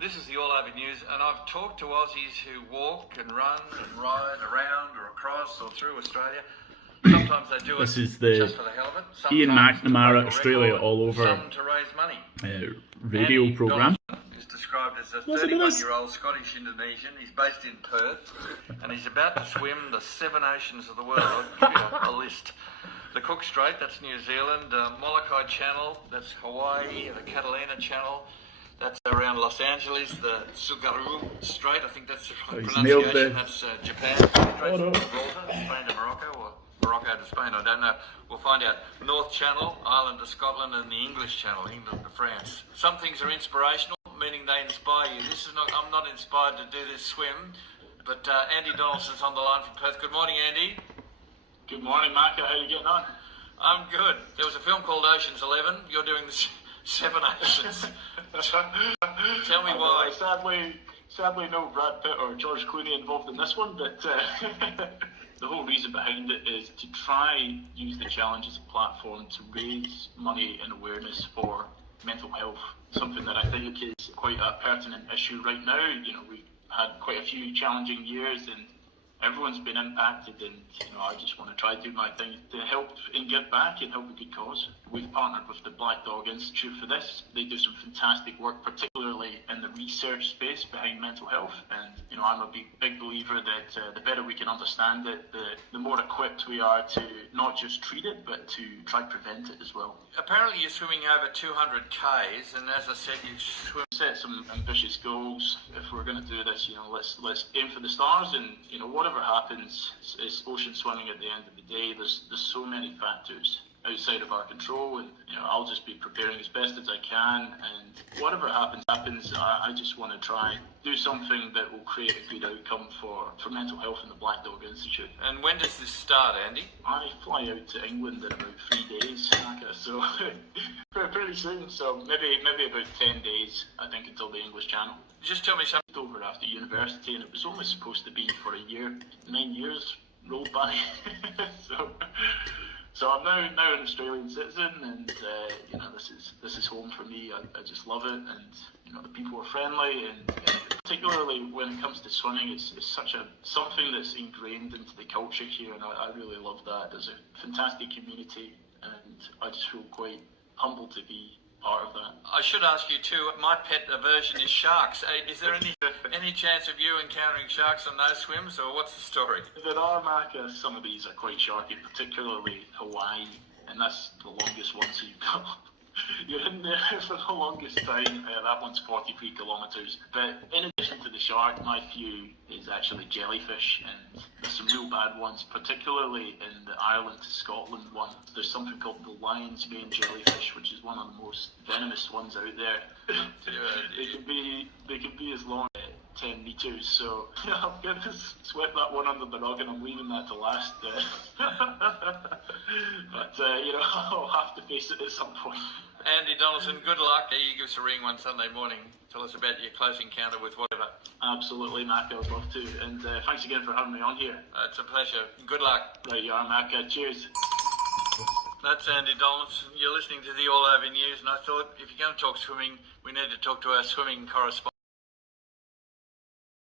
This is the All Over News, and I've talked to Aussies who walk and run and ride around or across or through Australia. Sometimes they do This it is the just for the hell of it. Ian Sometimes McNamara to Australia record, All Over some to raise money. radio Andy programme. Donaldson is described as a What's it with us? 31-year-old Scottish Indonesian. He's based in Perth, and he's about to swim the 7 oceans of the world. I'll give you a list. The Cook Strait, that's New Zealand. Molokai Channel, that's Hawaii. The Catalina Channel, that's around Los Angeles. The Tsugaru Strait, I think that's the right pronunciation. That's Japan. Spain to Morocco, or Morocco to Spain, I don't know. We'll find out. North Channel, Ireland to Scotland, and the English Channel, England to France. Some things are inspirational, meaning they inspire you. I'm not inspired to do this swim, but Andy Donaldson's on the line from Perth. Good morning, Andy. Good morning, Mark. How are you getting on? I'm good. There was a film called Ocean's 11. You're doing the 7 Oceans. Tell me why. Sadly, no Brad Pitt or George Clooney involved in this one, but the whole reason behind it is to try use the challenge as a platform to raise money and awareness for mental health, something that I think is quite a pertinent issue right now. You know, we've had quite a few challenging years and everyone's been impacted, and I just want to try to do my thing to help and give back and help a good cause. We've partnered with the Black Dog Institute for this. They do some fantastic work, particularly in the research space behind mental health. And I'm a big believer that the better we can understand it, the more equipped we are to not just treat it, but to try prevent it as well. Apparently, you're swimming over 200 Ks, and as I said, you swim. Set some ambitious goals. If we're going to do this, let's aim for the stars, and whatever happens, it's ocean swimming at the end of the day. There's so many factors outside of our control, and I'll just be preparing as best as I can, and whatever happens. I just want to try do something that will create a good outcome for mental health in the Black Dog Institute. And when does this start, Andy? I fly out to England in about 3 days, so pretty soon. So maybe about 10 days, I think, until the English Channel. Just tell me something. Over after university, and it was only supposed to be for a year. 9 years rolled by. So I'm now an Australian citizen, and this is home for me. I just love it, and the people are friendly, and particularly when it comes to swimming, it's something that's ingrained into the culture here, and I really love that. There's a fantastic community, and I just feel quite humbled to be part of that. I should ask you too, my pet aversion is sharks. Is there any chance of you encountering sharks on those swims, or what's the story? There are, Mark. Some of these are quite sharky, particularly Hawaii, and that's the longest one, so you're in there for the longest time. That one's 43 kilometres. But in addition to the shark, my view is actually jellyfish, and there's some real bad ones, particularly in the Ireland to Scotland one. There's something called the lion's mane jellyfish, which is one of the most venomous ones out there. They can be as long as 10 metres, so I'm going to sweep that one under the rug, and I'm leaving that to last. But I'll have to face it at some point. Andy Donaldson, good luck. You give us a ring one Sunday morning. Tell us about your close encounter with whatever. Absolutely, Mac. I would love to. And thanks again for having me on here. It's a pleasure. Good luck. Right you are, Mac. Cheers. That's Andy Donaldson. You're listening to the All Over News, and I thought if you're going to talk swimming, we need to talk to our swimming correspondent.